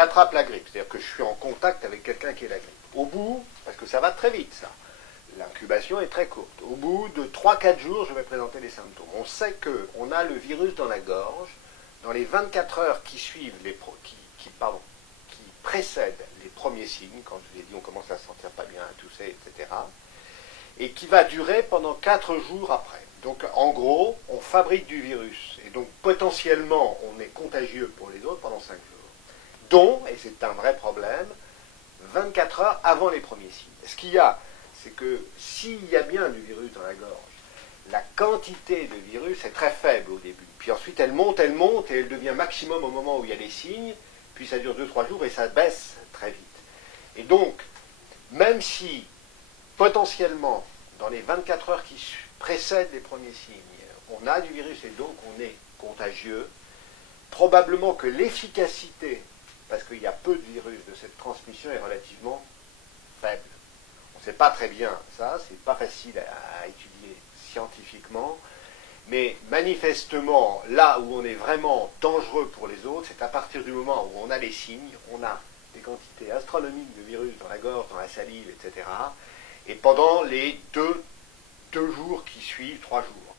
j'attrape la grippe, c'est-à-dire que je suis en contact avec quelqu'un qui a la grippe. Au bout, parce que ça va très vite ça, l'incubation est très courte. Au bout de 3-4 jours, je vais présenter les symptômes. On sait qu'on a le virus dans la gorge. Dans les 24 heures qui suivent, qui précèdent les premiers signes, quand je vous ai dit on commence à se sentir pas bien, tousser, etc., et qui va durer pendant 4 jours après. Donc en gros, on fabrique du virus, et donc potentiellement on est contagieux pour les autres pendant 5 jours. Dont, et c'est un vrai problème, 24 heures avant les premiers signes. Ce qu'il y a, c'est que s'il y a bien du virus dans la gorge, la quantité de virus est très faible au début. Puis ensuite elle monte, et elle devient maximum au moment où il y a les signes, puis ça dure 2-3 jours et ça baisse très vite. Et donc, même si potentiellement, dans les 24 heures qui précèdent les premiers signes, on a du virus et donc on est contagieux, probablement que l'efficacité, parce qu'il y a peu de virus de cette transmission, est relativement faible. On ne sait pas très bien ça, c'est pas facile à étudier scientifiquement, mais manifestement, là où on est vraiment dangereux pour les autres, c'est à partir du moment où on a les signes, on a des quantités astronomiques de virus dans la gorge, dans la salive, etc., et pendant les deux jours qui suivent, 3 jours.